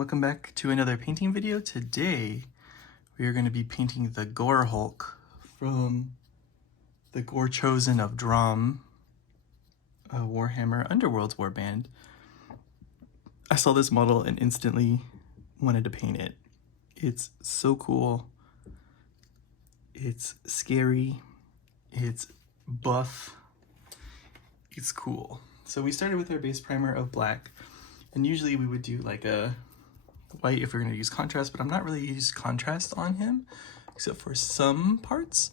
welcome back to another painting video. Today we are going to be painting the Gorehulk from the Gore Chosen of Drum Warhammer Underworlds warband. I saw this model and instantly wanted to paint it. It's so cool. It's scary. It's buff. It's cool. So we started with our base primer of black, and usually we would do like a white if we're going to use contrast, but I'm not really use contrast on him except for some parts.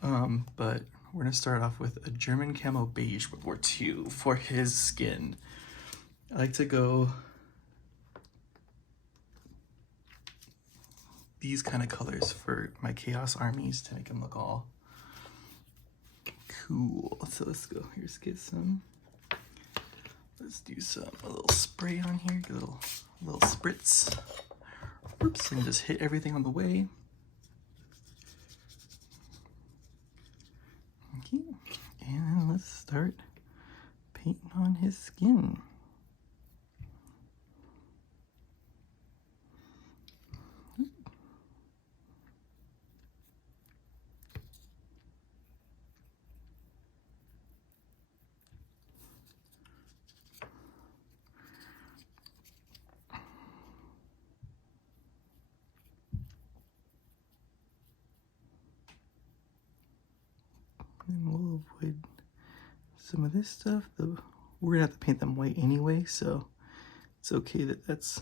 But we're going to start off with a German camo beige World War II for his skin. I like to go these kind of colors for my Chaos armies to make them look all cool. So let's go, here's get some. Let's do a little spray on here, get a little spritz. Oops, and just hit everything on the way. Okay, and let's start painting on his skin. And we'll avoid some of this stuff. We're gonna have to paint them white anyway, so it's okay that that's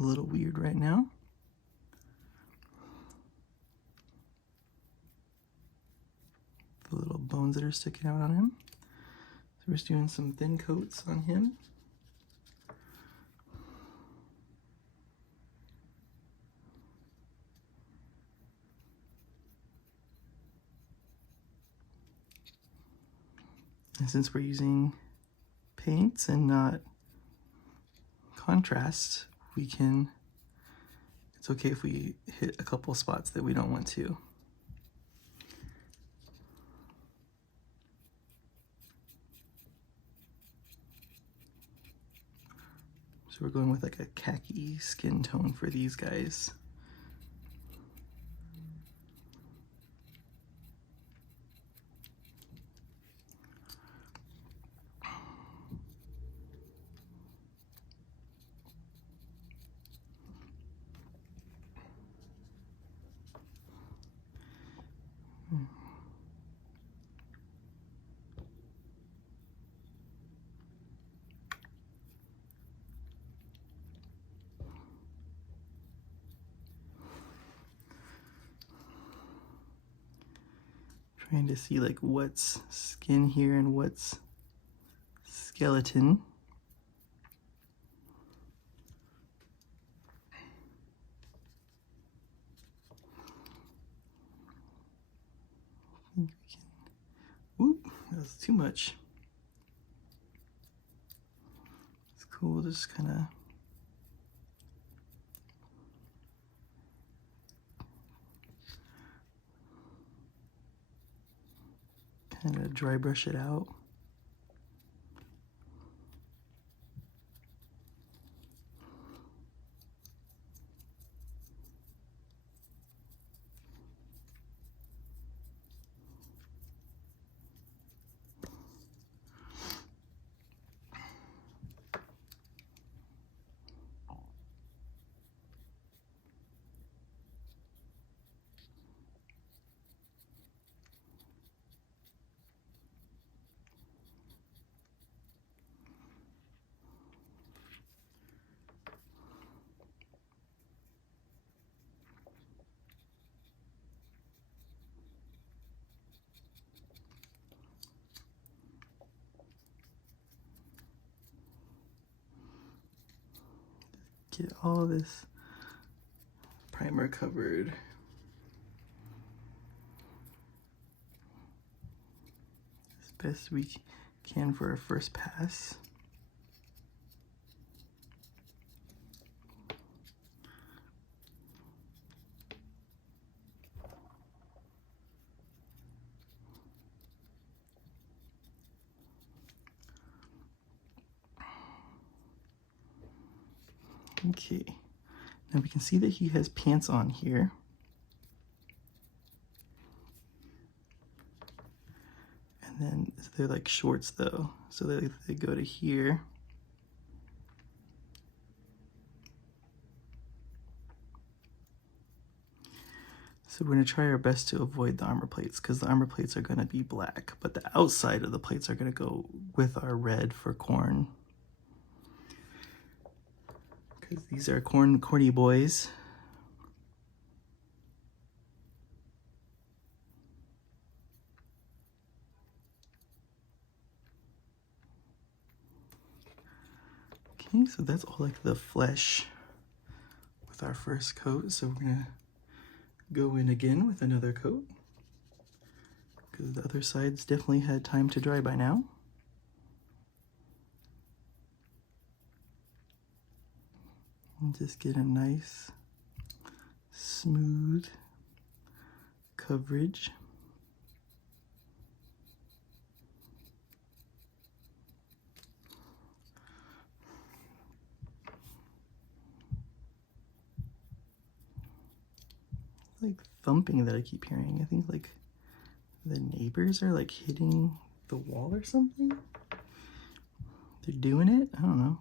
a little weird right now. The little bones that are sticking out on him. So we're just doing some thin coats on him. And since we're using paints and not contrast, it's okay if we hit a couple spots that we don't want to. So we're going with like a khaki skin tone for these guys. Trying to see like what's skin here and what's skeleton. Oop, that was too much. It's cool, just kind of dry brush it out. Get all this primer covered. As best we can for our first pass. Okay. Now we can see that he has pants on here. And then they're like shorts though. So they go to here. So we're gonna try our best to avoid the armor plates because the armor plates are gonna be black, but the outside of the plates are gonna go with our red for corn. Because these are corny boys. Okay, so that's all like the flesh with our first coat. So we're gonna go in again with another coat because the other side's definitely had time to dry by now. And just get a nice smooth coverage. Like thumping that I keep hearing. I think like the neighbors are like hitting the wall or something. They're doing it? I don't know.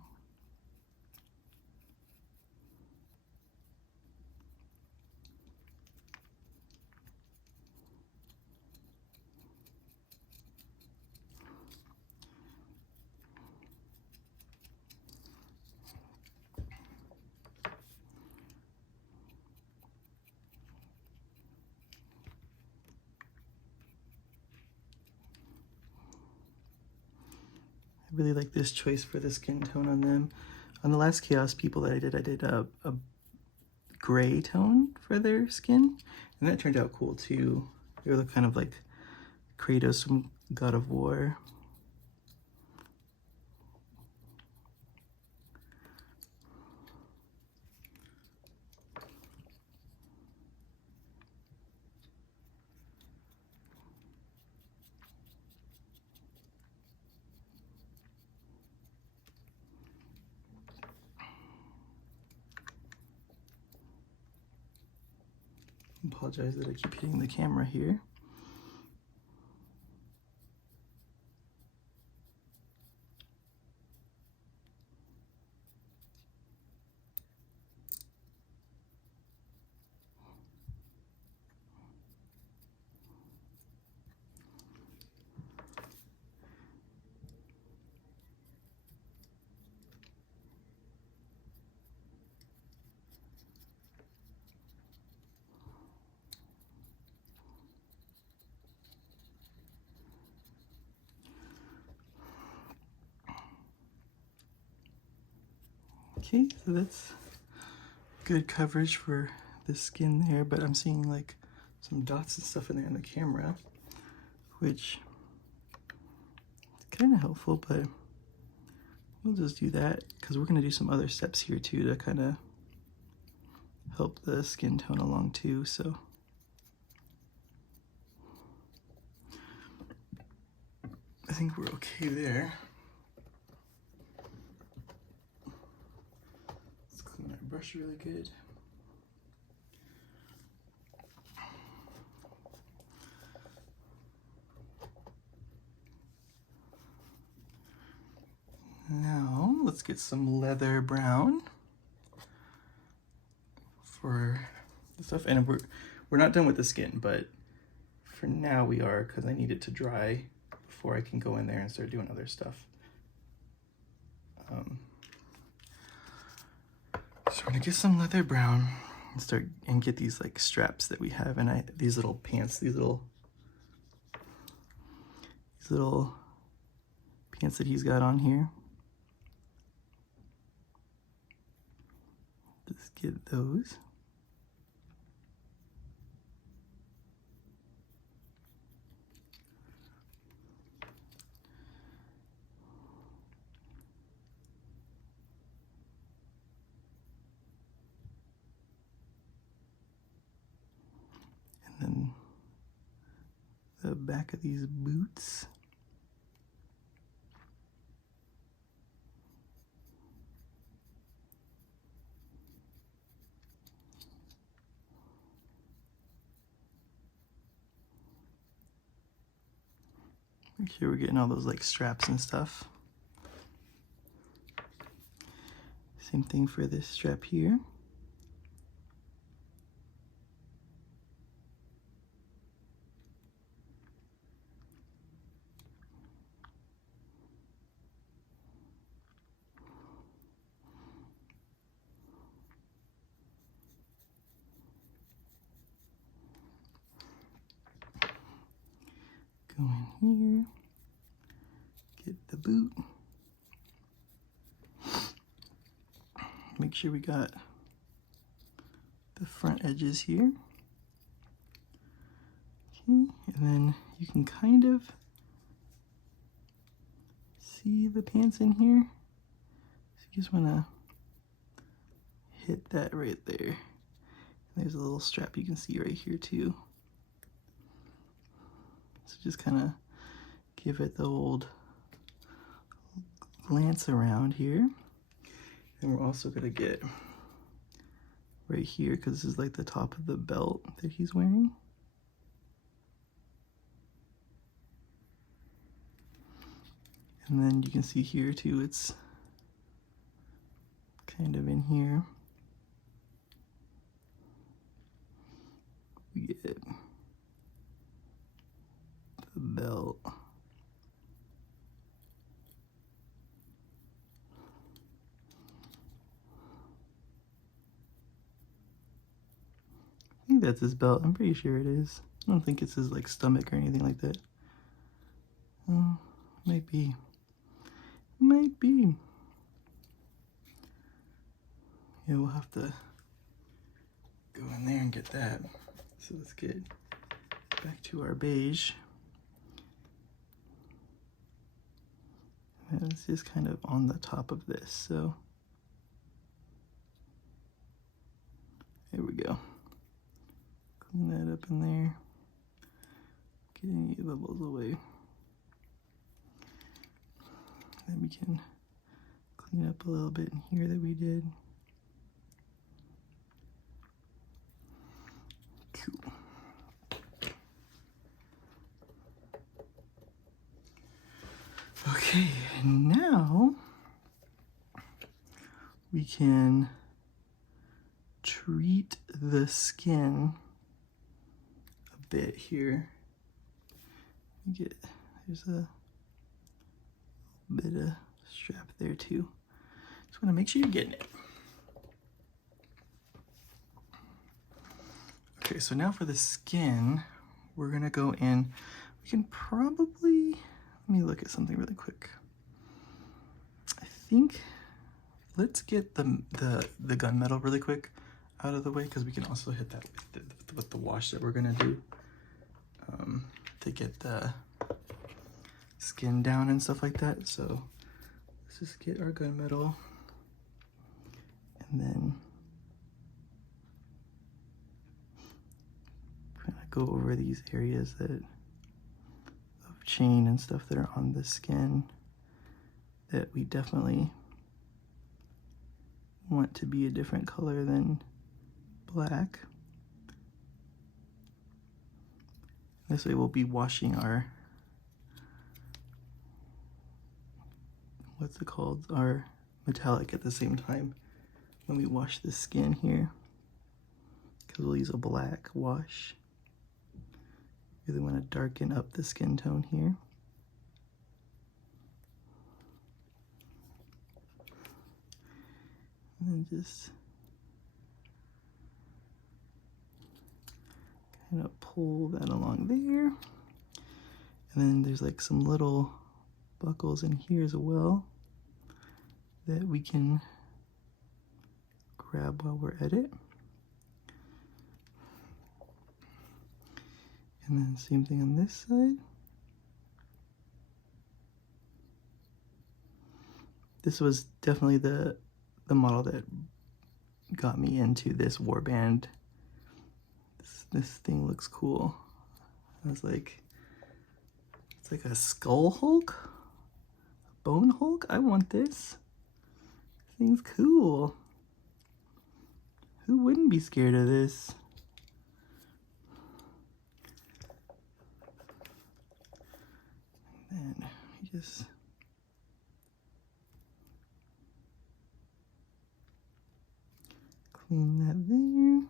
I really like this choice for the skin tone on them. On the last Chaos people that I did a gray tone for their skin, and that turned out cool too. They look kind of like Kratos from God of War. Apologize that I keep hitting the camera here. Okay, so that's good coverage for the skin there, but I'm seeing like some dots and stuff in there on the camera, which is kind of helpful, but we'll just do that because we're going to do some other steps here too to kind of help the skin tone along too. So I think we're okay there. Let's clean our brush really good. Now let's get some leather brown for the stuff, and we're not done with the skin, but for now we are, because I need it to dry before I can go in there and start doing other stuff. So we're gonna get some leather brown and start and get these like straps that we have, and these little pants, these little pants that he's got on here. Just get those. And then the back of these boots. Make sure we're getting all those like straps and stuff. Same thing for this strap here. Go in here, get the boot. Make sure we got the front edges here. Okay, and then you can kind of see the pants in here. So you just want to hit that right there. There's a little strap you can see right here too. So just kind of give it the old glance around here. And we're also going to get right here, because this is like the top of the belt that he's wearing. And then you can see here too, it's kind of in here. We get the belt. I think that's his belt. I'm pretty sure it is. I don't think it's his like stomach or anything like that. Might be. Might be. Yeah, we'll have to go in there and get that. So let's get back to our beige. And it's just kind of on the top of this, so there we go. Clean that up in there. Get any bubbles away. Then we can clean up a little bit in here that we did. Cool. Okay, now we can treat the skin a bit here. There's a bit of strap there too. Just want to make sure you're getting it. Okay, so now for the skin, we're gonna go in. We can probably, let me look at something really quick. I think let's get the gunmetal really quick out of the way, because we can also hit that with the wash that we're gonna do to get the skin down and stuff like that. So let's just get our gunmetal, and then kind of go over these areas that of chain and stuff that are on the skin that we definitely want to be a different color than black. This way we'll be washing our, what's it called, our metallic at the same time when we wash the skin here, because we'll use a black wash. Really want to darken up the skin tone here. And then just kind of pull that along there. And then there's like some little buckles in here as well that we can grab while we're at it. And then same thing on this side. This was definitely the model that got me into this warband. This thing looks cool. I was like, it's like a skull Hulk? A bone Hulk? I want this. This thing's cool. Who wouldn't be scared of this? And Clean that there.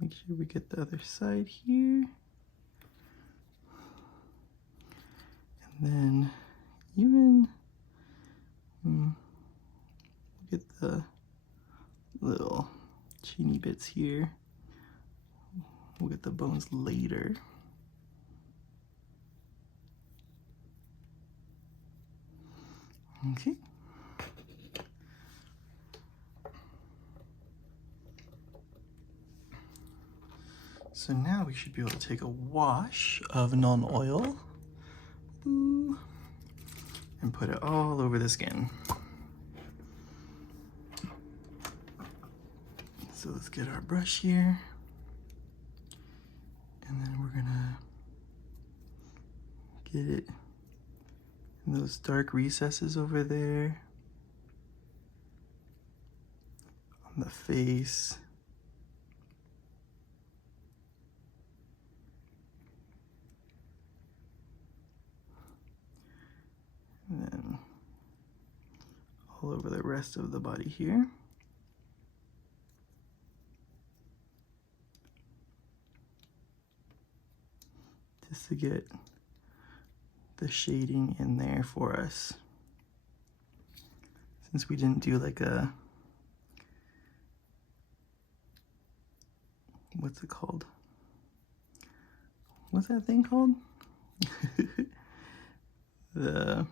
Make sure we get the other side here. And then even get the little teeny bits here. We'll get the bones later. Okay. So now we should be able to take a wash of Nuln Oil and put it all over the skin. So let's get our brush here. And then we're gonna get it in those dark recesses over there. On the face. And then all over the rest of the body here. Just to get the shading in there for us. Since we didn't do like a, what's it called? What's that thing called? The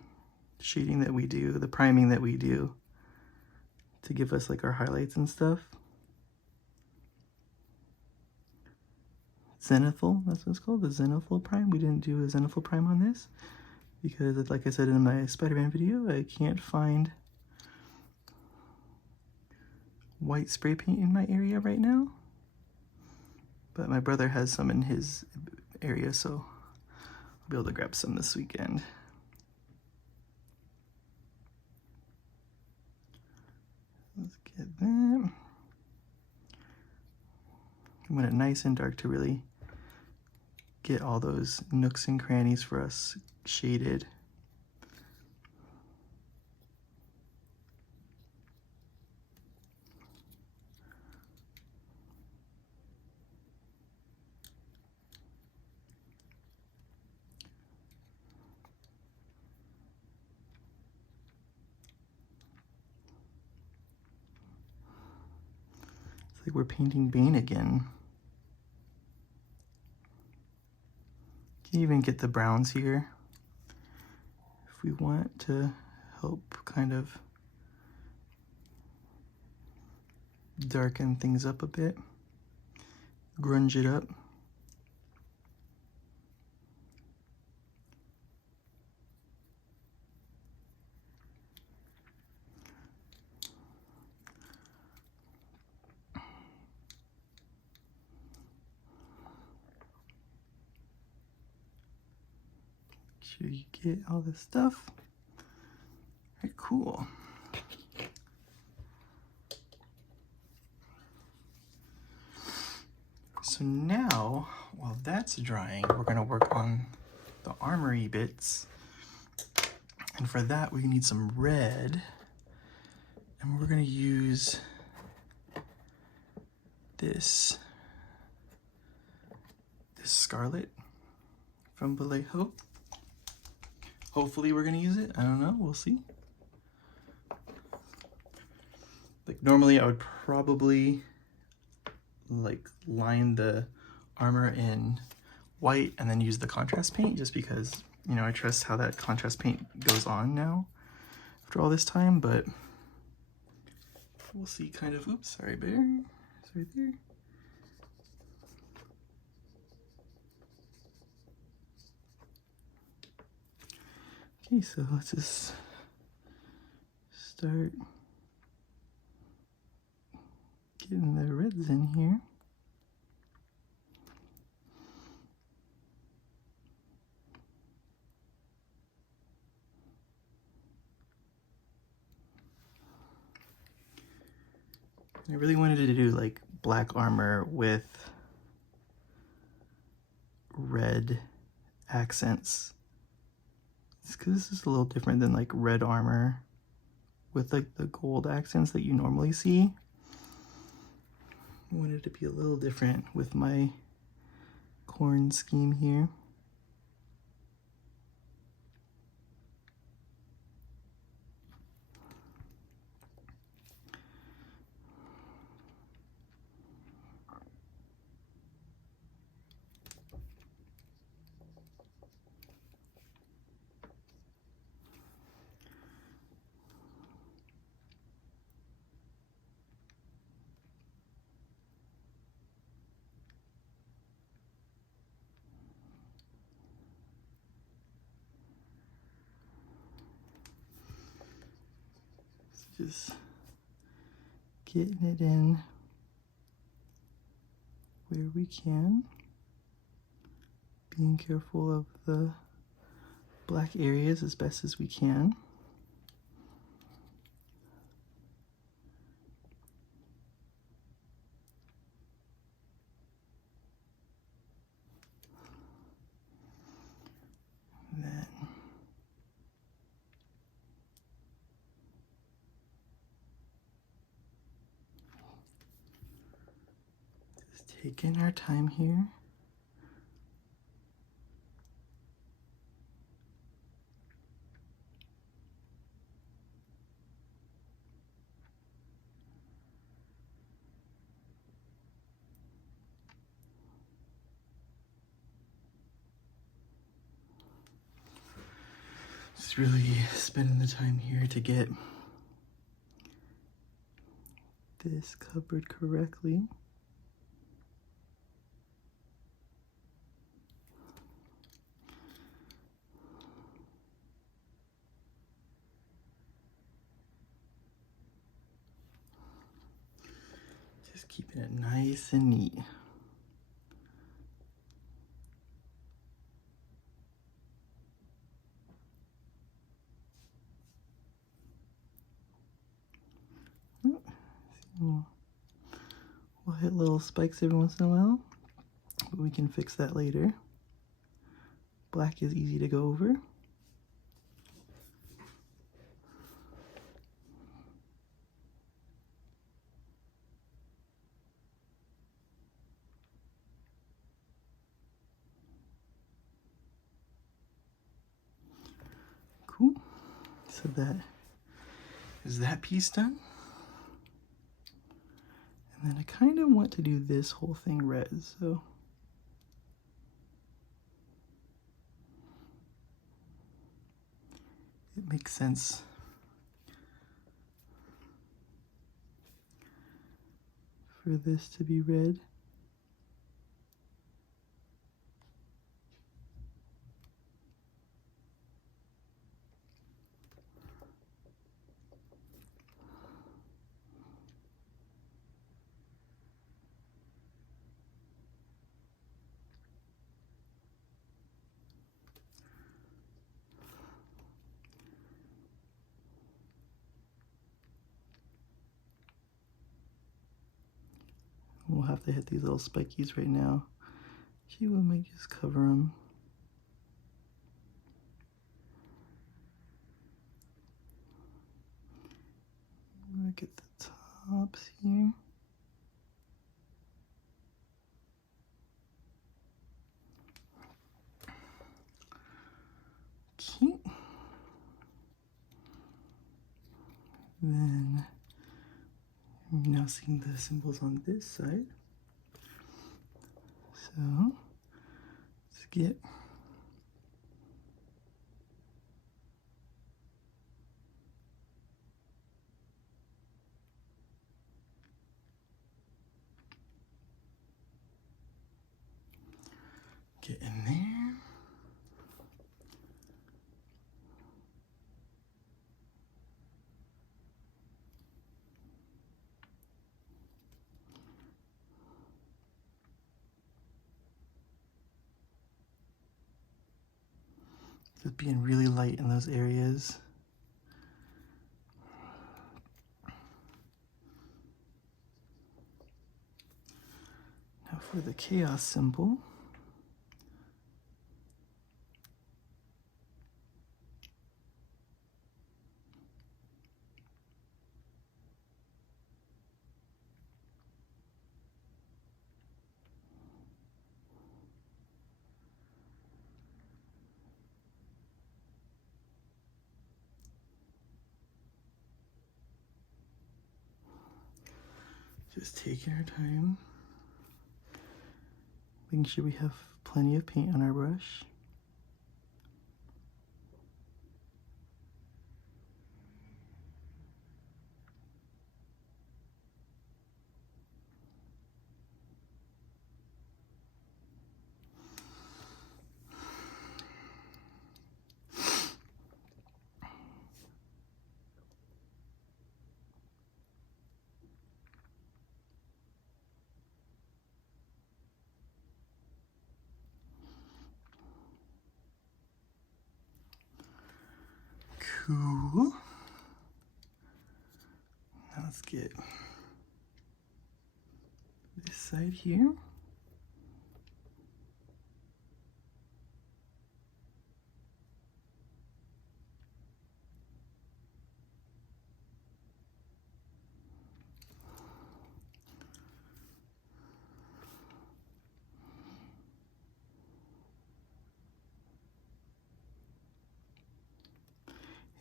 shading that we do, the priming that we do to give us like our highlights and stuff. Zenithal, that's what it's called, the Zenithal Prime. We didn't do a Zenithal Prime on this because, like I said in my Spider-Man video, I can't find white spray paint in my area right now. But my brother has some in his area, so I'll be able to grab some this weekend. Let's get that. I want it nice and dark to really get all those nooks and crannies for us shaded. It's like we're painting Bane again. You can even get the browns here if we want to help kind of darken things up a bit, grunge it up. Make sure you get all this stuff. All right, cool. So now, while that's drying, we're gonna work on the armory bits. And for that, we need some red. And we're gonna use this Scarlet from Vallejo. Hopefully we're gonna use it. I don't know, we'll see. Like normally I would probably like line the armor in white and then use the contrast paint just because, you know, I trust how that contrast paint goes on now after all this time, but we'll see kind of, oops, sorry bear, it's right there. Okay, so let's just start getting the reds in here. I really wanted to do like black armor with red accents. It's because this is a little different than like red armor with like the gold accents that you normally see. I wanted to be a little different with my corn scheme here. Just getting it in where we can, being careful of the black areas as best as we can. And then just taking our time here. Just really spending the time here to get this covered correctly. Just keeping it nice and neat. We'll hit little spikes every once in a while, but we can fix that later. Black is easy to go over. Cool. So that is that piece done. And then I kind of want to do this whole thing red, so it makes sense for this to be red. We'll have to hit these little spikies right now. Gee, we might just cover them. Look at the tops here. Okay. Then I'm now seeing the symbols on this side. So let's get in there. Just being really light in those areas. Now for the chaos symbol. Just taking our time, making sure we have plenty of paint on our brush. Cool. Now let's get this side here.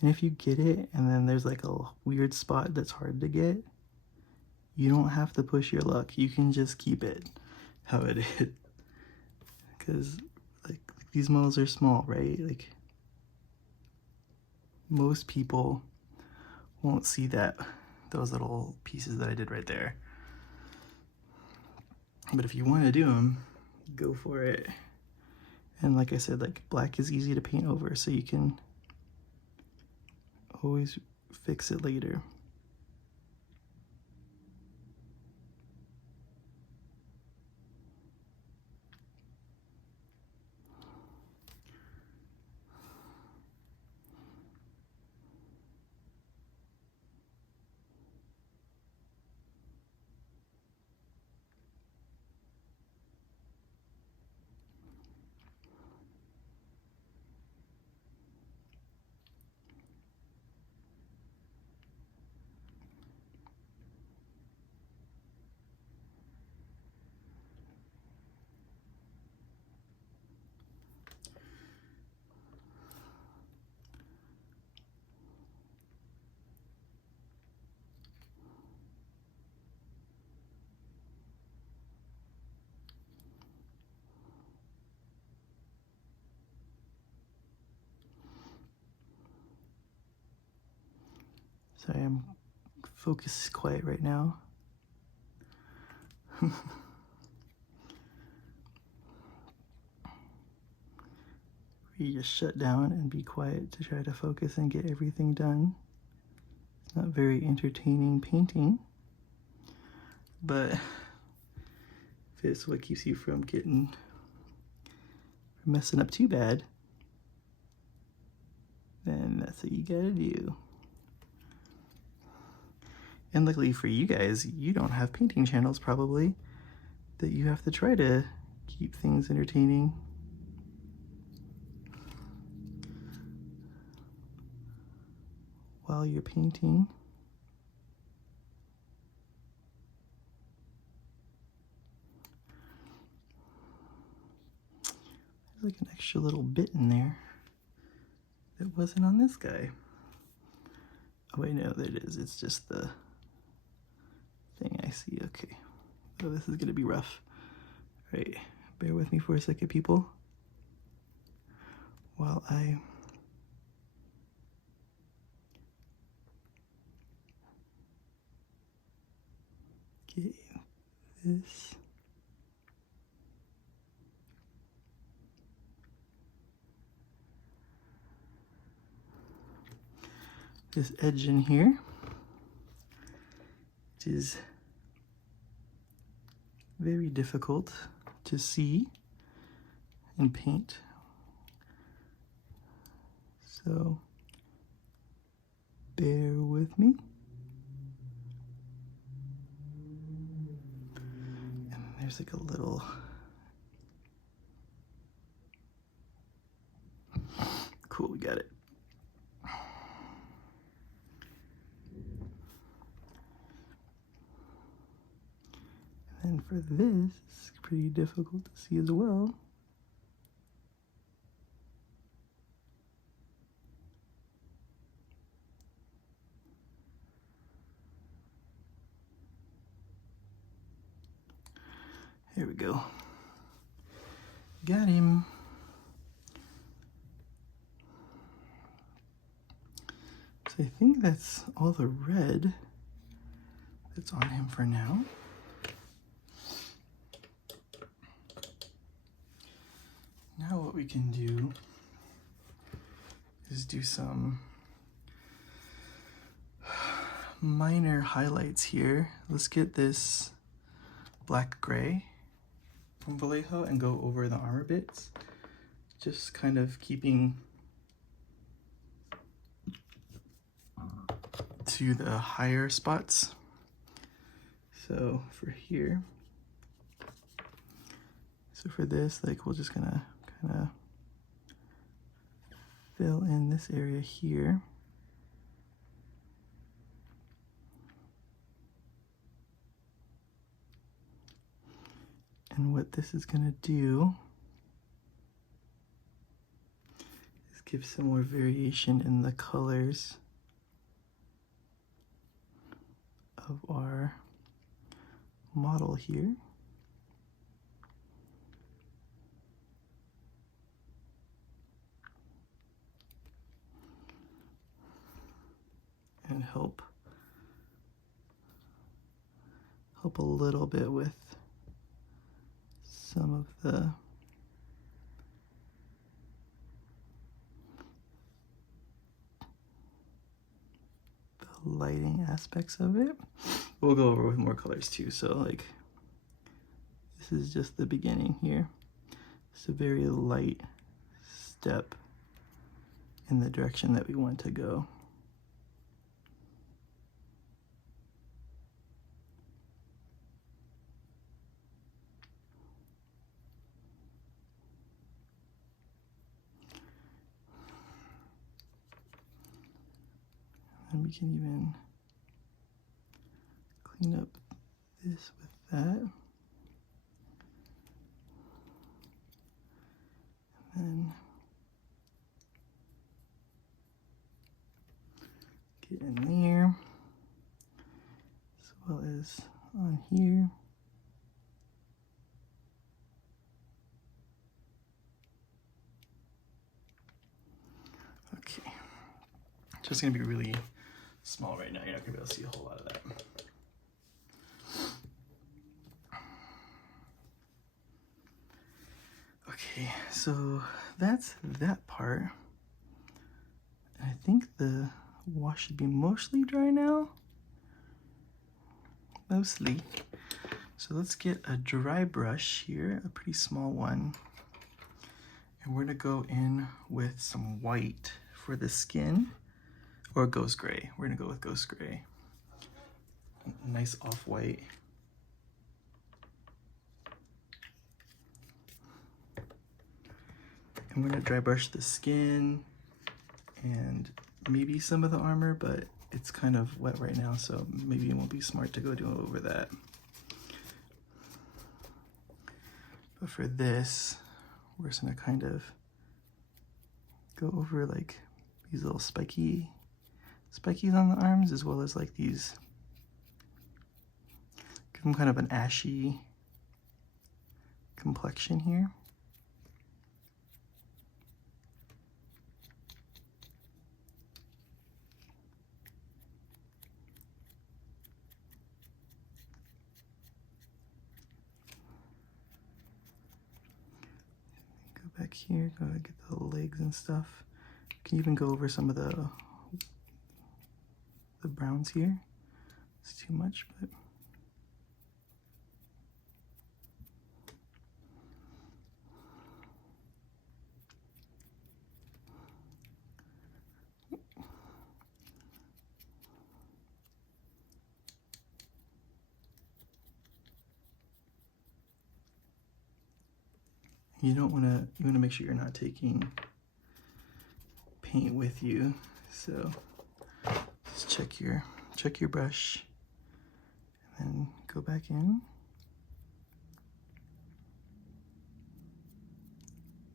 And if you get it and then there's like a weird spot that's hard to get, you don't have to push your luck. You can just keep it how it is. Because like these models are small, right? Like most people won't see those little pieces that I did right there. But if you want to do them, go for it. And like I said, like black is easy to paint over, so you can always fix it later. Sorry, I'm focused quiet right now. You just shut down and be quiet to try to focus and get everything done. It's not very entertaining painting, but if it's what keeps you from messing up too bad, then that's what you gotta do. And luckily for you guys, you don't have painting channels probably that you have to try to keep things entertaining. While you're painting. There's like an extra little bit in there that wasn't on this guy. Oh wait, no, there it is. It's just the thing I see. Okay. Oh, this is gonna be rough. All right, bear with me for a second, people, while I get this. This edge in here, which is very difficult to see and paint. So bear with me. And there's like a little cool, we got it. And for this, it's pretty difficult to see as well. There we go. Got him. So I think that's all the red that's on him for now. Now what we can do is do some minor highlights here. Let's get this black gray from Vallejo and go over the armor bits. Just kind of keeping to the higher spots. So for here, so for this, like we're just gonna kind of fill in this area here. And what this is gonna do is give some more variation in the colors of our model here. And help a little bit with some of the lighting aspects of it. We'll go over with more colors too. So like this is just the beginning here. It's a very light step in the direction that we want to go. And we can even clean up this with that. And then get in there, as well as on here. Okay, just gonna be really small right now. You're not gonna be able to see a whole lot of that. Okay, so that's that part. And I think the wash should be mostly dry now. Mostly. So let's get a dry brush here, a pretty small one. And we're gonna go in with some white for the skin, or ghost gray. We're gonna go with ghost gray. A nice off-white. And we're gonna dry brush the skin and maybe some of the armor, but it's kind of wet right now, so maybe it won't be smart to go do over that. But for this, we're just gonna kind of go over like these little spikies on the arms, as well as like these, give them kind of an ashy complexion here. Back here, go get the legs and stuff. You can even go over some of the browns here. It's too much, but you want to make sure you're not taking paint with you. So just check your brush and then go back in.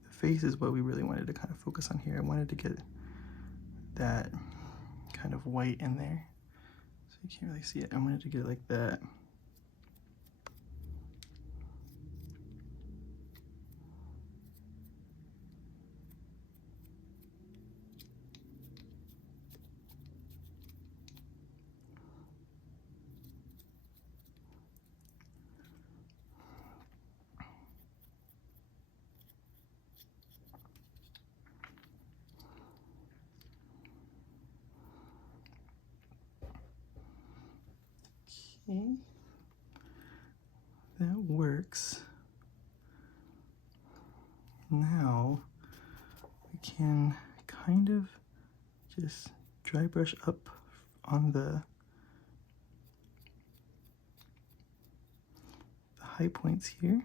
The face is what we really wanted to kind of focus on here. I wanted to get that kind of white in there, so you can't really see it. I wanted to get it like that. Okay, that works. Now we can kind of just dry brush up on the high points here.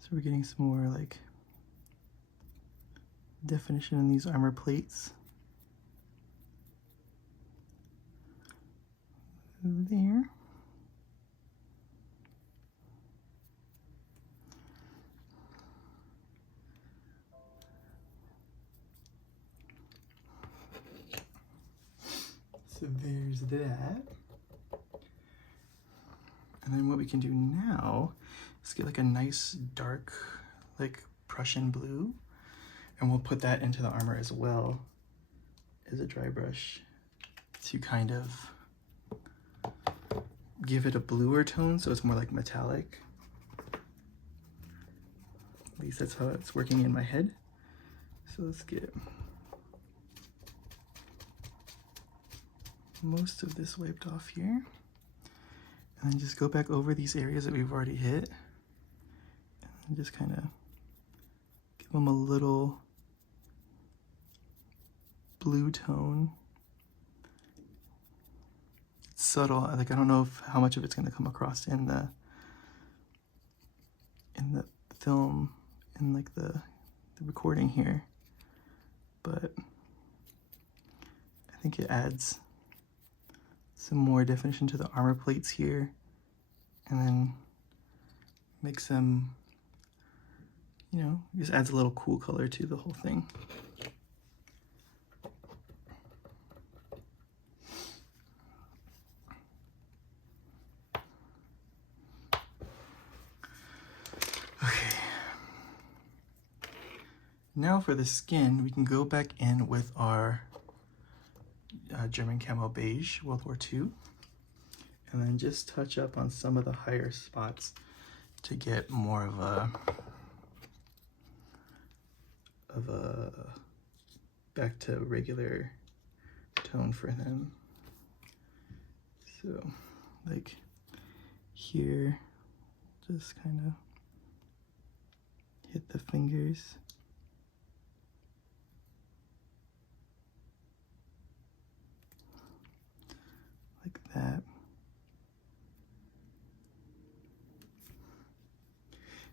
So we're getting some more like definition in these armor plates. There. So there's that. And then what we can do now is get like a nice dark, like Prussian blue, and we'll put that into the armor as well as a dry brush to kind of give it a bluer tone so it's more like metallic. At least that's how it's working in my head. So let's get most of this wiped off here. And then just go back over these areas that we've already hit. And just kind of give them a little blue tone. It's subtle, like I don't know how much of it's going to come across in the film, in like the recording here. But I think it adds some more definition to the armor plates here, and then makes them, you know, just adds a little cool color to the whole thing. Okay. Now for the skin, we can go back in with our German camo beige, World War II, and then just touch up on some of the higher spots to get more of a back to regular tone for them. So like here, just kind of hit the fingers. Like that.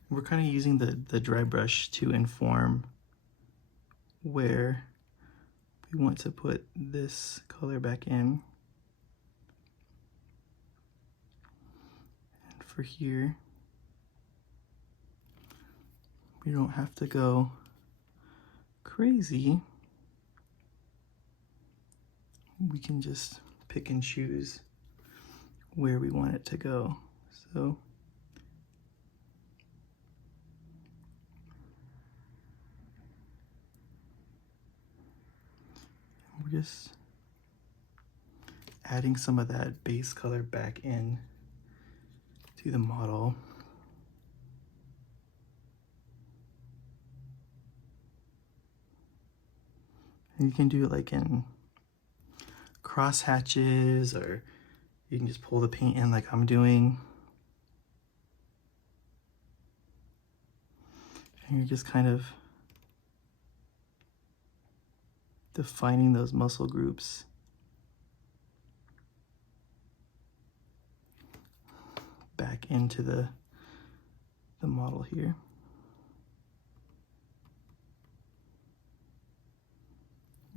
We're kind of using the dry brush to inform where we want to put this color back in. And for here, we don't have to go crazy. We can just pick and choose where we want it to go. So we're just adding some of that base color back in to the model. And you can do it like in cross hatches, or you can just pull the paint in like I'm doing. And you're just kind of defining those muscle groups. Back into the model here.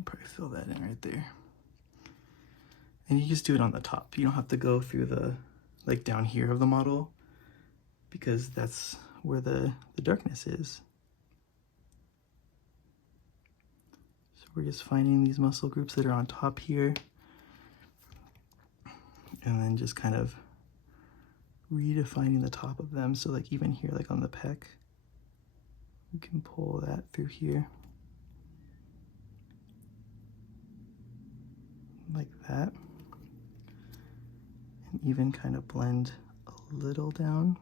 Probably fill that in right there. And you just do it on the top. You don't have to go through the, like down here of the model, because that's where the darkness is. So we're just finding these muscle groups that are on top here, and then just kind of redefining the top of them. So like even here, like on the pec, You can pull that through here. Like that. And even kind of blend a little down.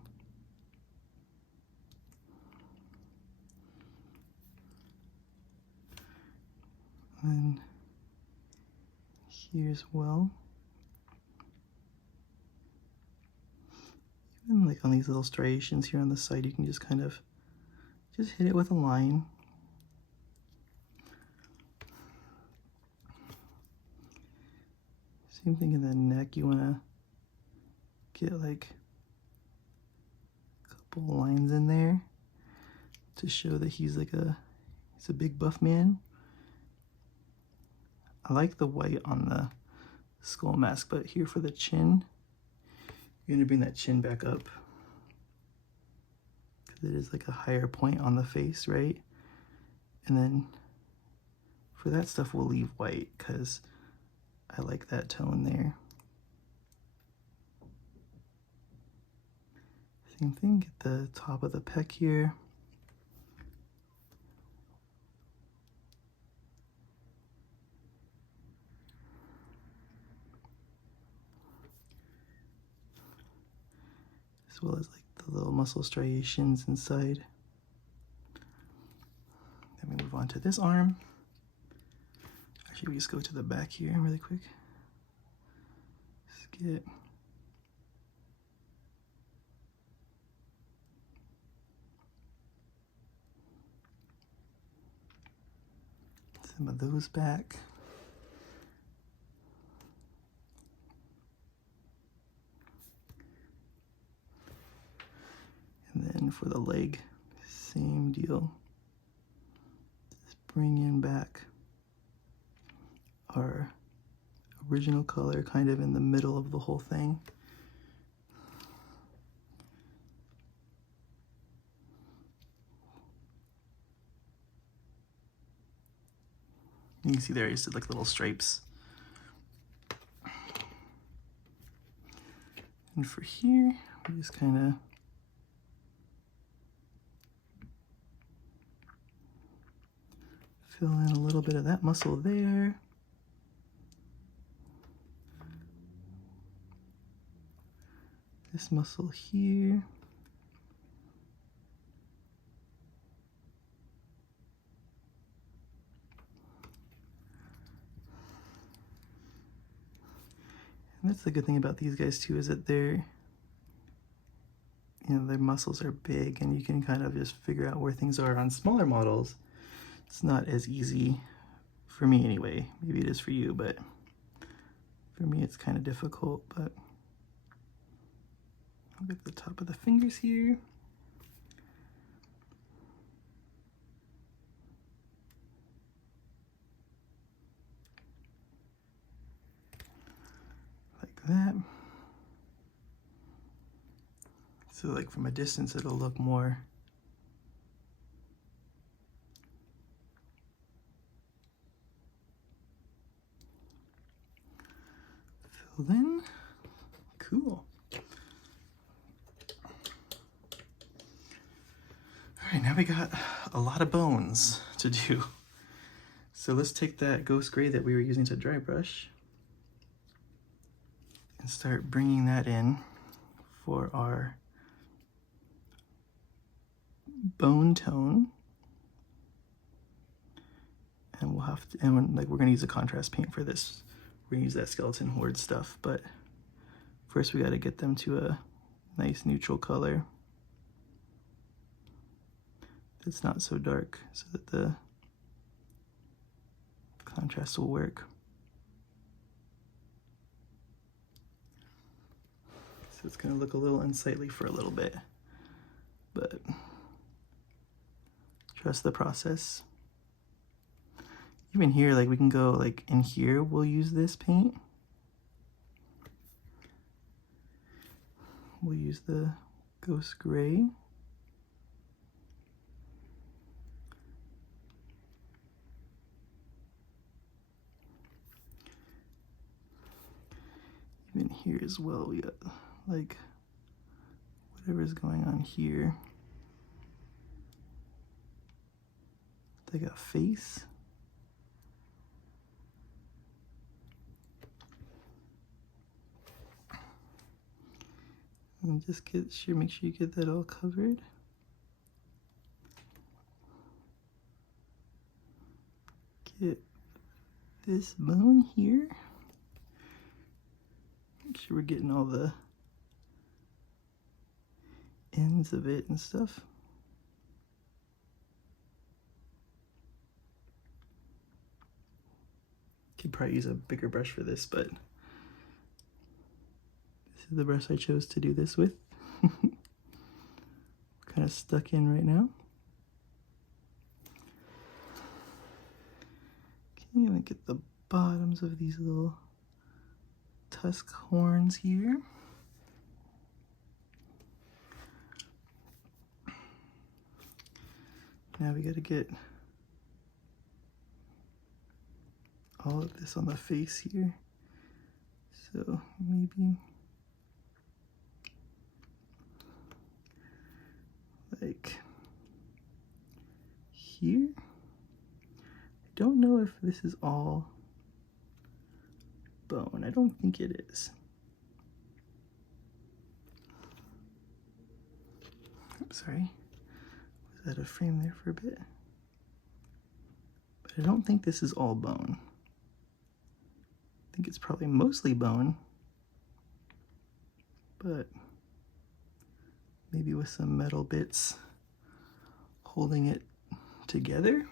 And then here as well. Even like on these little striations here on the side, you can just kind of just hit it with a line. Same thing in the neck, you want to get like a couple lines in there to show that he's a big buff man. I like the white on the skull mask, but here for the chin, you're gonna bring that chin back up because it is like a higher point on the face, right? And then for that stuff, we'll leave white because I like that tone there. Same thing, get the top of the pec here. As well as like the little muscle striations inside. Then we move on to this arm. Actually, we just go to the back here really quick. Just get some of those back. And then for the leg, same deal. Just bring in back our original color kind of in the middle of the whole thing. You can see there I just did like little stripes. And for here, we just kind of fill in a little bit of that muscle there. This muscle here. And that's the good thing about these guys too, is that they're, you know, their muscles are big and you can kind of just figure out where things are. On smaller models, it's not as easy, for me anyway. Maybe it is for you, but for me it's kind of difficult. But I'll get the top of the fingers here. Like that. So like from a distance it'll look more filled in. Cool. All right, now we got a lot of bones to do. So let's take that ghost gray that we were using to dry brush and start bringing that in for our bone tone. And we'll have to, and like we're gonna use a contrast paint for this. We're gonna use that skeleton horde stuff, but first we gotta get them to a nice neutral color that's not so dark so that the contrast will work. So it's gonna look a little unsightly for a little bit, but trust the process. Even here, like we can go like in here, we'll use this paint. We'll use the ghost gray. Even here as well, we got like whatever's going on here. like a face. And just make sure you get that all covered. Get this bone here. Make sure we're getting all the ends of it and stuff. Could probably use a bigger brush for this, but this is the brush I chose to do this with. Kind of stuck in right now. Okay, I'm gonna get the bottoms of these little tusk horns here. Now we gotta get all of this on the face here. So maybe like here. I don't know if this is all bone. I don't think it is. Oops, sorry. Was out of frame there for a bit. But I don't think this is all bone. I think it's probably mostly bone, but maybe with some metal bits holding it together.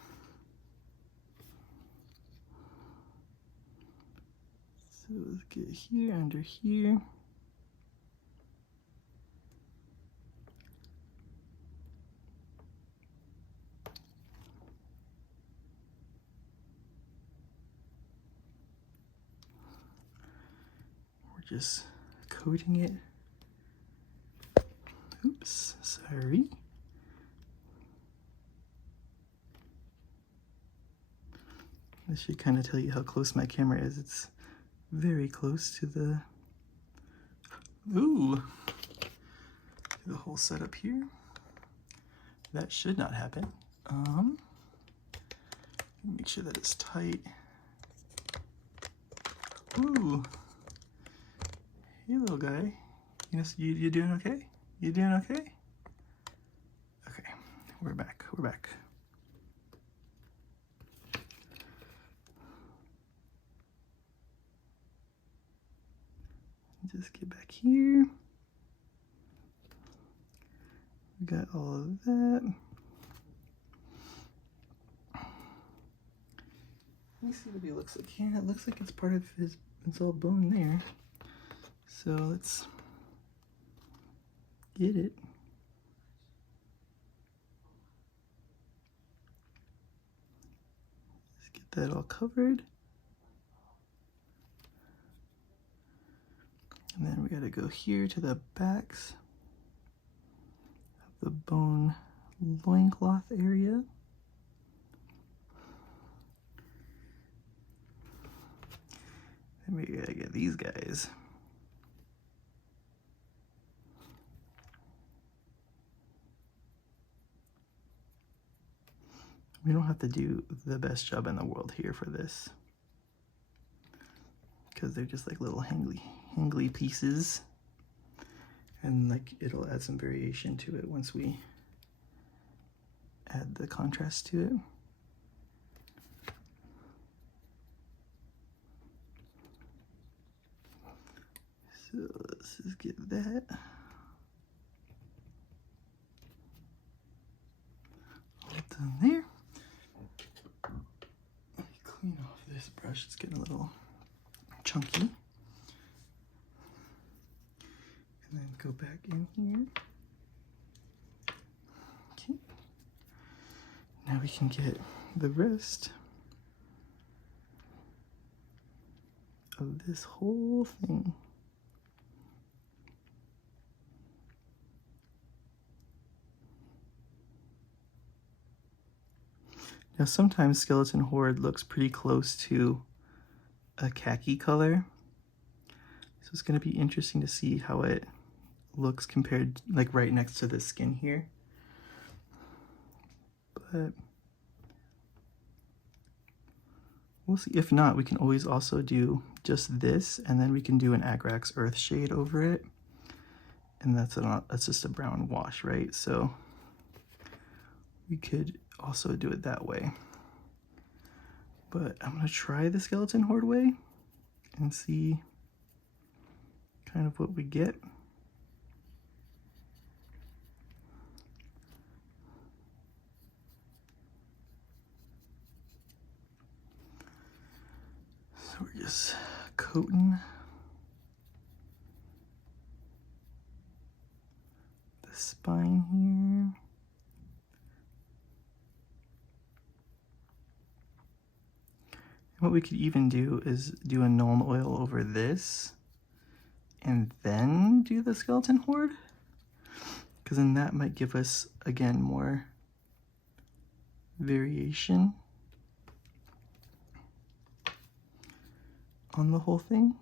So let's get here, under here. We're just coating it. Oops, sorry. This should kind of tell you how close my camera is. It's very close to the, the whole setup here. That should not happen. Make sure that it's tight. Ooh. Hey, little guy. You doing okay? You doing okay? Okay, we're back. We're back. Just get back here. We got all of that. Let me see what he looks like. Yeah, it looks like it's part of his, it's all bone there. So let's get it. Let's get that all covered. And then we gotta go here to the backs of the bone loincloth area. Then we gotta get these guys. We don't have to do the best job in the world here for this, because they're just like little hangly pieces, and like it'll add some variation to it once we add the contrast to it. So let's just get that all done there. Let me clean off this brush, it's getting a little chunky. And then go back in here. Okay. Now we can get the rest of this whole thing. Now sometimes skeleton horde looks pretty close to a khaki color. So it's gonna be interesting to see how it looks compared, like right next to the skin here. But We'll see. If not, we can always also do just this, and then we can do an Agrax Earth shade over it. And that's just a brown wash, right? So we could also do it that way. But I'm gonna try the Skeleton Horde way and see kind of what we get. So we're just coating the spine here. What we could even do is do a Gnome oil over this and then do the Skeleton Horde, because then that might give us, again, more variation on the whole thing.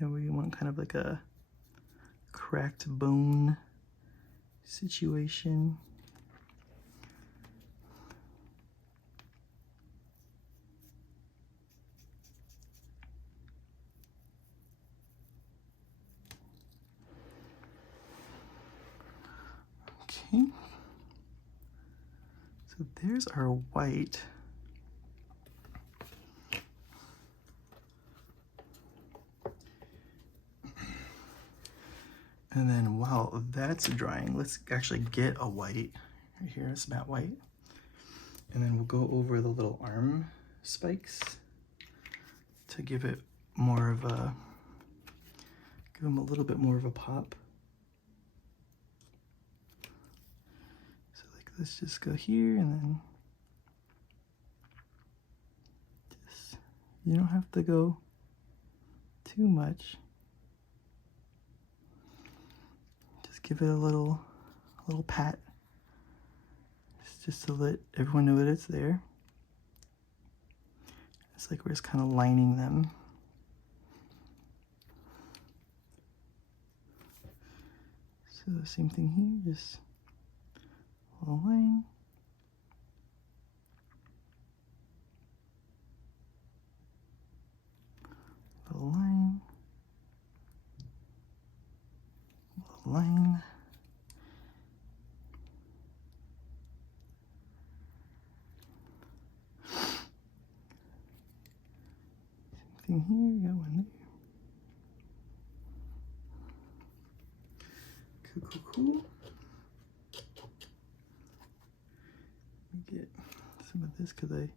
Yeah, we want kind of like a cracked bone situation. Okay. So there's our white. And then while that's drying, let's actually get a white. Right here, it's matte white. And then we'll go over the little arm spikes to give it more of a, give them a little bit more of a pop. So like, let's just go here and then just, you don't have to go too much. Give it a little pat, just to let everyone know that it's there. It's like we're just kind of lining them. So same thing here, just a little line. Little line. Little line. Same thing here, got one there. Cool. Let me get some of this because I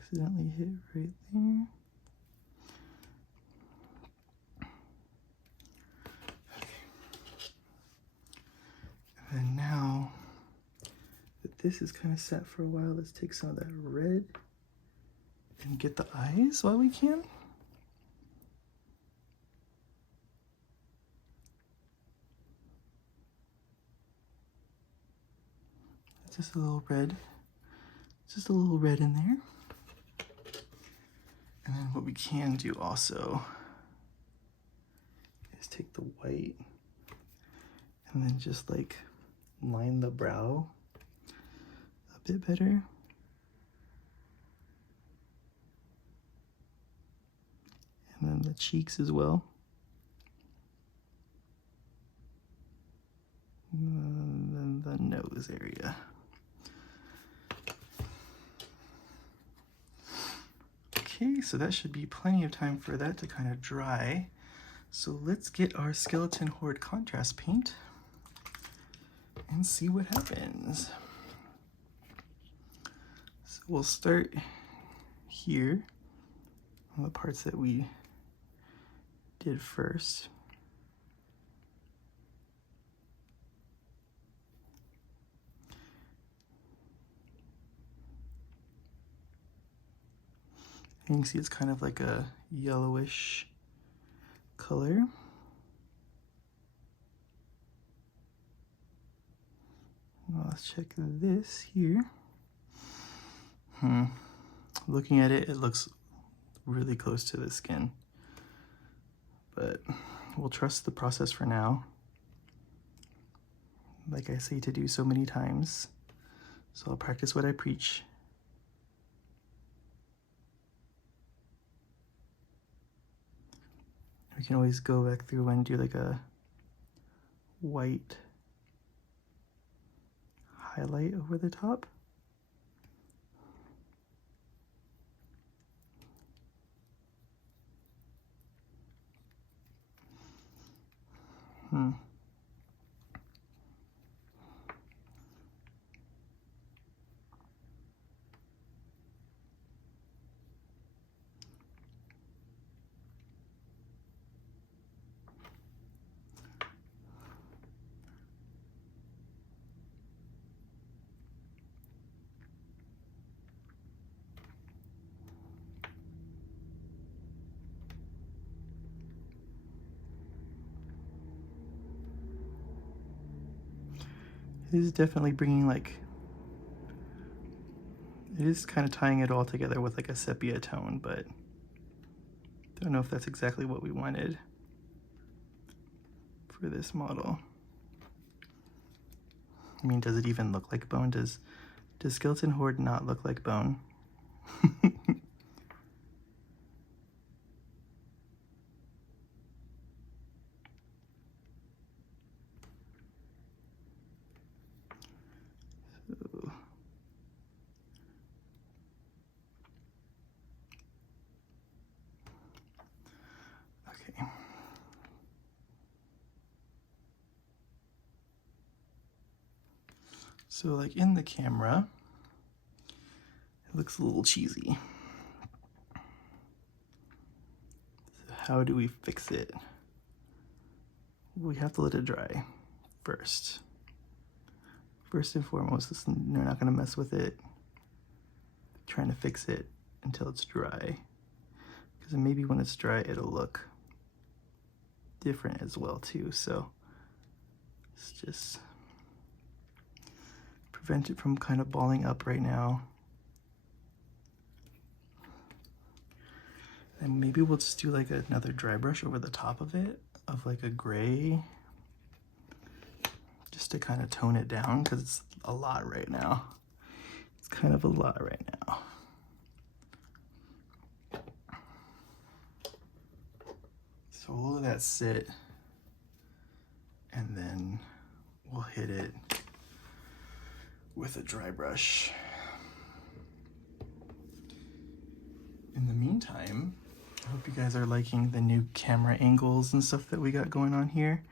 accidentally hit right there. And now that this is kind of set for a while, let's take some of that red and get the eyes while we can. Just a little red. Just a little red in there. And then what we can do also is take the white and then just like line the brow a bit better. And then the cheeks as well. And then the nose area. Okay, so that should be plenty of time for that to kind of dry. So let's get our Skeleton Horde contrast paint and see what happens. So we'll start here on the parts that we did first. And you can see it's kind of like a yellowish color. Now let's check this here. Looking at it, it looks really close to the skin, but we'll trust the process for now. Like I say to do so many times, so I'll practice what I preach. We can always go back through and do like a white highlight over the top. It is definitely bringing like, it is kind of tying it all together with like a sepia tone, but don't know if that's exactly what we wanted for this model. I mean, does it even look like bone? Does Skeleton Horde not look like bone? Okay. So like in the camera, it looks a little cheesy. So how do we fix it? We have to let it dry first. First and foremost, we're not gonna mess with it, trying to fix it until it's dry. Because maybe when it's dry, it'll look different as well too. So let's just prevent it from kind of balling up right now. And maybe we'll just do like another dry brush over the top of it, of like a gray, just to kind of tone it down, because it's a lot right now. It's kind of a lot right now. So we'll let that sit, and then we'll hit it with a dry brush. In the meantime, I hope you guys are liking the new camera angles and stuff that we got going on here.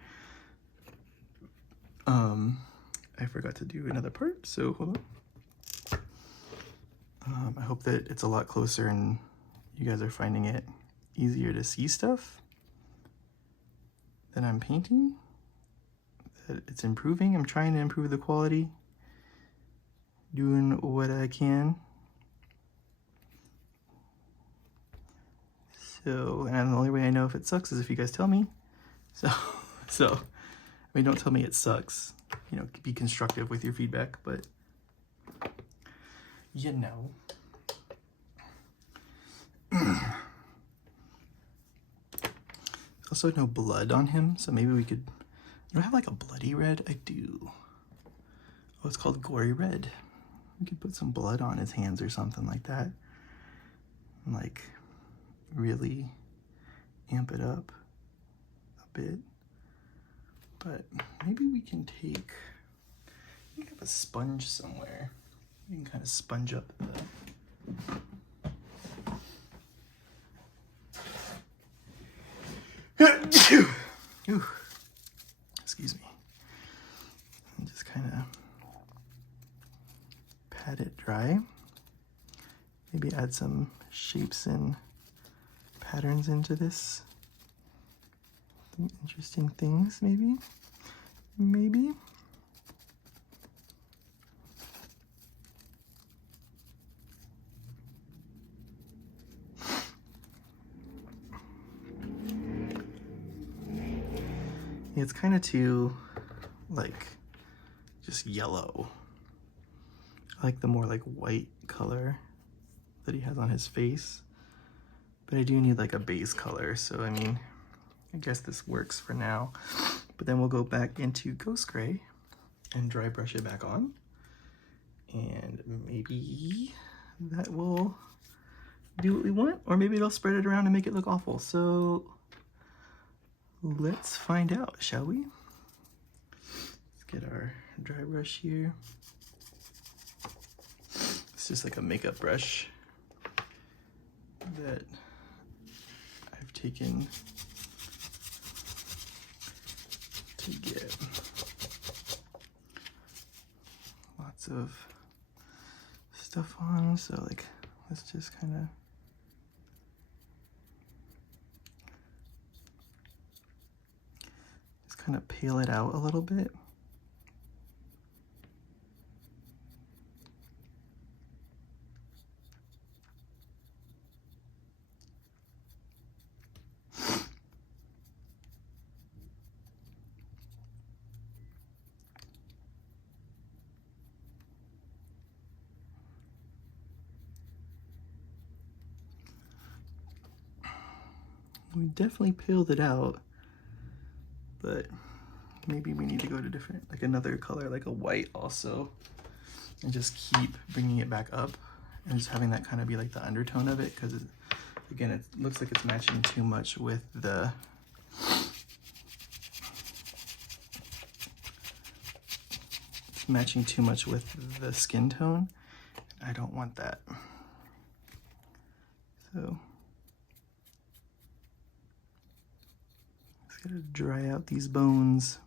I forgot to do another part, so hold on. I hope that it's a lot closer and you guys are finding it easier to see stuff that I'm painting, that it's improving. I'm trying to improve the quality, doing what I can. So, and the only way I know if it sucks is if you guys tell me. So, I mean, don't tell me it sucks. You know, be constructive with your feedback, but you know. Also no blood on him, so maybe we could, do I have like a bloody red? I do. Oh, it's called Gory Red. We could put some blood on his hands or something like that. And like really amp it up a bit. But maybe we can take, we have a sponge somewhere. We can kind of sponge up the... Ooh. Excuse me. And just kind of pat it dry. Maybe add some shapes and patterns into this. Some interesting things, maybe. It's kind of too, like, just yellow. I like the more like white color that he has on his face. But I do need like a base color, so I mean, I guess this works for now. But then we'll go back into Ghost Gray and dry brush it back on. And maybe that will do what we want, or maybe it'll spread it around and make it look awful. So let's find out, shall we? Let's get our dry brush here. It's just like a makeup brush that I've taken to get lots of stuff on. So like, let's just kind of pale it out a little bit. We definitely peeled it out, but maybe we need to go to different, like another color, like a white also, and just keep bringing it back up and just having that kind of be like the undertone of it, because again, it looks like it's matching too much with the skin tone. I don't want that. So just gotta dry out these bones.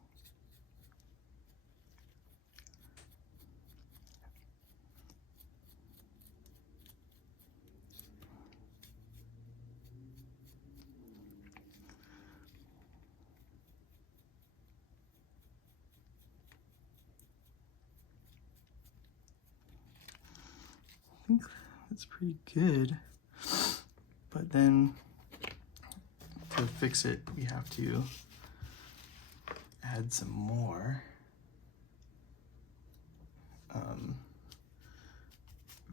I think that's pretty good, but then to fix it, we have to add some more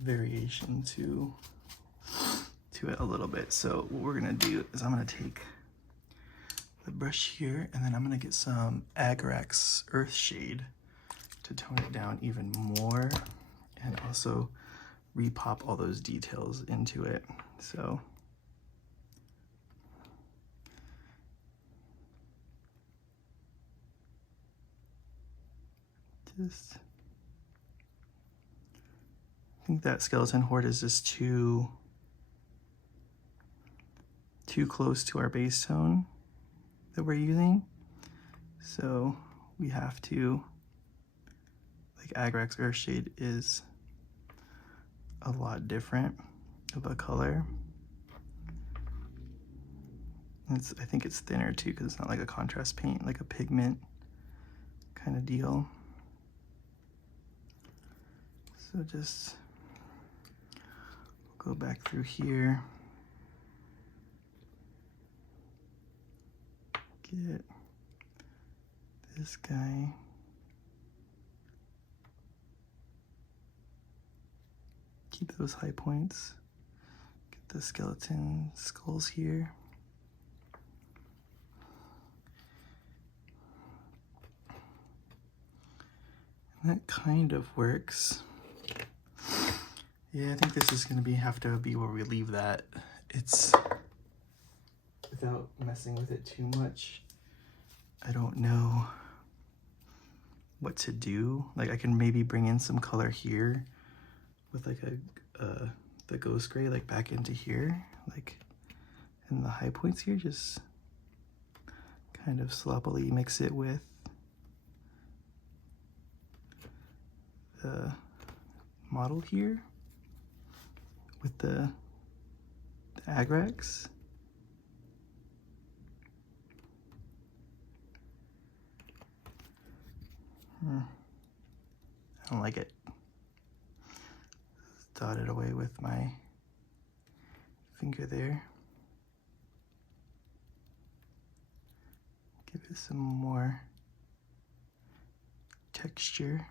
variation to it a little bit. So what we're gonna do is I'm gonna take the brush here, and then I'm gonna get some Agrax Earthshade to tone it down even more, and also repop all those details into it. So just, I think that skeleton horde is just too close to our base tone that we're using. So we have to, like, Agrax Earthshade is a lot different of a color. I think it's thinner too, because it's not like a contrast paint, like a pigment kind of deal. So just go back through here, get this guy. Keep those high points. Get the skeleton skulls here. And that kind of works. Yeah, I think this is gonna have to be where we leave that. It's, without messing with it too much, I don't know what to do. Like, I can maybe bring in some color here with like the Ghost Gray, like back into here, like in the high points here, just kind of sloppily mix it with the model here with the Agrax. I don't like it. Dot it away with my finger there. Give it some more texture.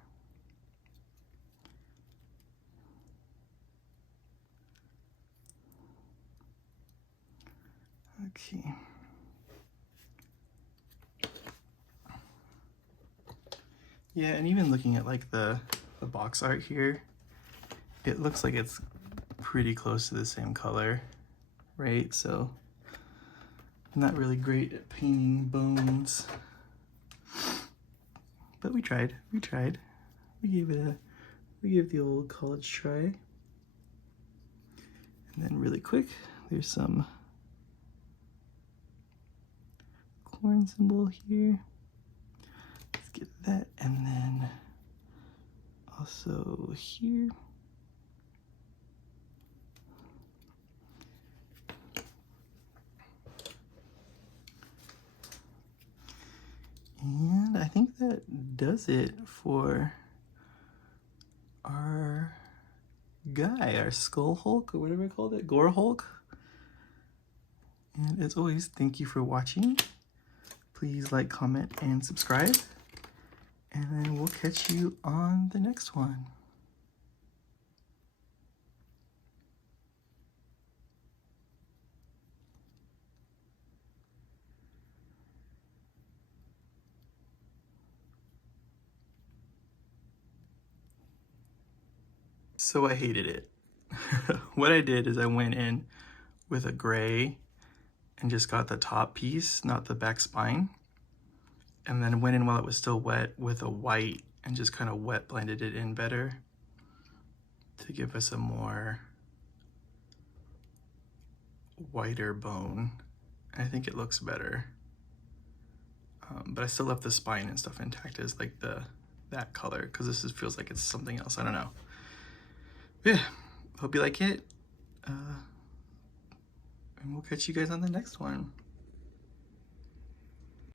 Okay. Yeah, and even looking at like the box art here, it looks like it's pretty close to the same color, right? So I'm not really great at painting bones, but we tried. We gave the old college try. And then really quick, there's some corn symbol here. Let's get that, and then also here. And I think that does it for our guy, our Skull Hulk, or whatever I called it, Gorehulk. And as always, thank you for watching. Please like, comment, and subscribe. And then we'll catch you on the next one. So I hated it. What I did is I went in with a gray and just got the top piece, not the back spine. And then went in while it was still wet with a white and just kind of wet blended it in better to give us a more whiter bone. I think it looks better. But I still left the spine and stuff intact as like that color, because this feels like it's something else. I don't know. Yeah, hope you like it. And we'll catch you guys on the next one.